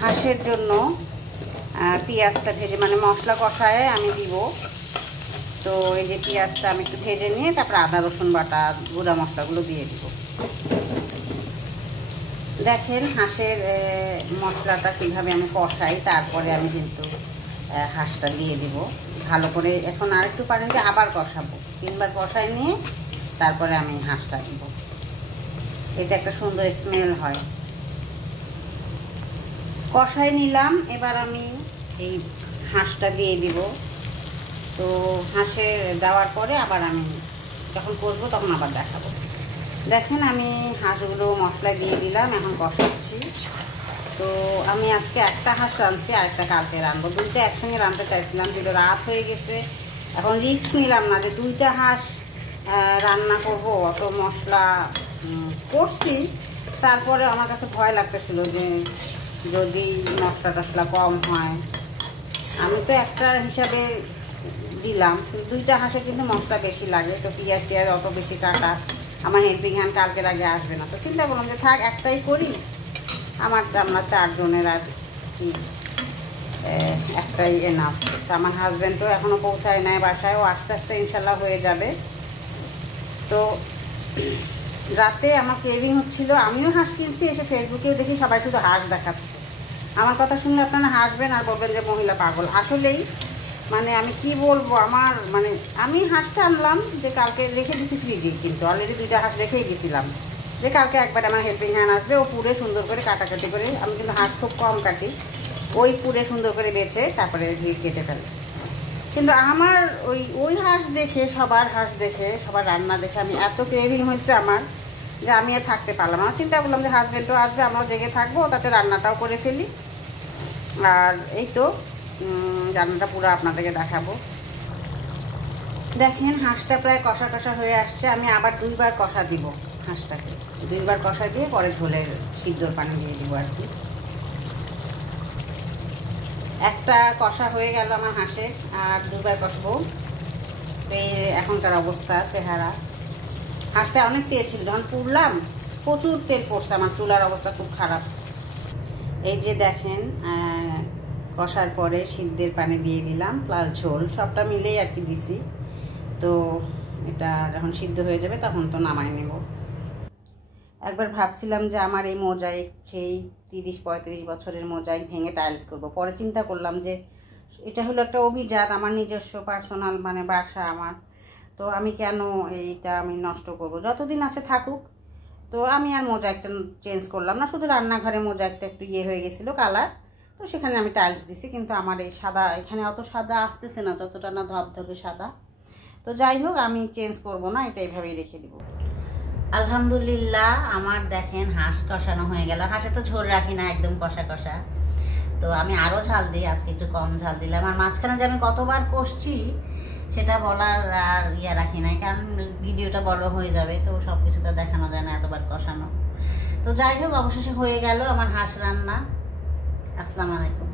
হাঁসের জন্য পেঁয়াজটা ভেজে মানে মশলা কষায় আমি দিব। তো এই যে পেঁয়াজটা আমি একটু ভেজে নিয়ে তারপরে আদা রসুন বাটা গুঁড়া মশলাগুলো দিয়ে দিব। দেখেন হাঁসের মশলাটা কীভাবে আমি কষাই, তারপরে আমি কিন্তু হাঁসটা দিয়ে দিব ভালো করে। এখন আরেকটু পানি দিয়ে আবার কষাবো, 3বার কষাই নিয়ে তারপরে আমি হাঁসটা দিব। এতে একটা সুন্দর স্মেল হয়। কষাই নিলাম, এবার আমি এই হাঁসটা দিয়ে দিব। তো হাঁসে দেওয়ার পরে আবার আমি যখন কষবো তখন আবার দেখাবো। দেখেন আমি হাঁসগুলো মশলা দিয়ে দিলাম, এখন কষাচ্ছি। তো আমি আজকে একটা হাঁস রাঁধছি, আরেকটা কালকে রাঁধবো। 2টা একসঙ্গে রাঁধতে চাইছিলাম, কিন্তু রাত হয়ে গেছে। এখন রিস্ক নিলাম না যে 2টা হাঁস রান্না করব, অত মশলা করছি। তারপরে আমার কাছে ভয় লাগতেছিল যে যদি মশলা টশলা কম হয়। আমি তো একটা হিসাবে দিলাম, 2টা হাঁসে কিন্তু মশলা বেশি লাগে। তো পেঁয়াজ টিয়াজ অত বেশি কাটা আমার হেল্পিং হ্যান্ড কালকের আগে আসবে না। তো চিন্তা করলাম যে থাক একটাই করি, আমরা 4 জনের আর কি একটাই এনাফ। তো আমার হাজব্যান্ড তো এখনও পৌঁছায় নাই বাসায়, ও আস্তে আস্তে ইনশাল্লাহ হয়ে যাবে। তো রাতে আমার ক্রেভিং হচ্ছিল, আমিও হাঁস কিনছি, এসে ফেসবুকেও দেখি সবাই শুধু হাঁস দেখাচ্ছে। আমার কথা শুনলে আপনারা হাসবেন আর বলবেন যে মহিলা পাগল। আসলেই মানে আমি কি বলবো, আমার মানে আমি হাঁসটা আনলাম যে কালকে রেখে দিছি ফ্রিজে, কিন্তু অলরেডি 2টা হাঁস রেখেই দিয়েছিলাম যে কালকে একবার আমার হেল্পিং হ্যান্ড আসবে, ও পুরে সুন্দর করে কাটাকাটি করে, আমি কিন্তু হাঁস খুব কম কাটি, ওই পুরে সুন্দর করে বেছে তারপরে কেটে ফেলে। কিন্তু আমার ওই হাঁস দেখে, সবার হাঁস দেখে, সবার রান্না দেখে আমি এত ক্রেভিং হয়েছে আমার যে আমি আর থাকতে পারলাম না। চিন্তা করলাম যে হাজব্যান্ডও আসবে, আমরাও জেগে থাকবো, তাতে রান্নাটাও করে ফেলি। আর এই তো রান্নাটা পুরো আপনাদেরকে দেখাবো। দেখেন হাঁসটা প্রায় কষা কষা হয়ে আসছে। আমি আবার 2বার কষা দিব হাঁসটাকে, 2বার কষা দিয়ে পরে ঝোলের সিদ্ধর পানি দিয়ে দিব আর কি। একটা কষা হয়ে গেল আমার হাঁসের, আর 2বার কষবো। এই এখনকার অবস্থা চেহারা, হাঁসটা অনেক তেল ছিল, যখন পুড়লাম প্রচুর তেল পড়ছে, আমার চুলার অবস্থা খুব খারাপ। এই যে দেখেন কষার পরে সিদ্ধের পানি দিয়ে দিলাম প্লাস ঝোল, সবটা মিলেই আর কি দিছি। তো এটা যখন সিদ্ধ হয়ে যাবে তখন তো নামাই নেব। একবার ভাবছিলাম যে আমার এই মোজাইক সেই 30-35 বছরের মোজাইক ভেঙে টাইলস করব। পরে চিন্তা করলাম যে এটা হলো একটা অভিজাত, আমার নিজস্ব পার্সোনাল মানে বাসা আমার, তো আমি কেন এইটা আমি নষ্ট করব, যতদিন আছে থাকুক। তো আমি আর মোজাইকটা চেঞ্জ করলাম না, শুধু রান্নাঘরে মোজাইকটা একটু ইয়ে হয়ে গেছিলো কালার, তো সেখানে আমি টাইলস দিছি। কিন্তু আমার এই সাদা, এখানে অত সাদা আসতেছে না, ততটা না ধবধবে সাদা। তো যাই হোক আমি চেঞ্জ করব না, এটা এইভাবেই রেখে দিব। আলহামদুলিল্লাহ আমার দেখেন হাঁস কষানো হয়ে গেল। হাঁসে তো ঝোল রাখি না, একদম কষা কষা। তো আমি আরও ঝাল দিই, আজকে একটু কম ঝাল দিলাম। আর মাঝখানে যে আমি কতবার কষছি সেটা বলার আর ইয়া রাখি নাই, কারণ ভিডিওটা বড় হয়ে যাবে, তো সব কিছু তো দেখানো যায় না এতবার কষানো। তো যাই হোক অবশেষে হয়ে গেল আমার হাঁস রান্না। আসসালামু আলাইকুম।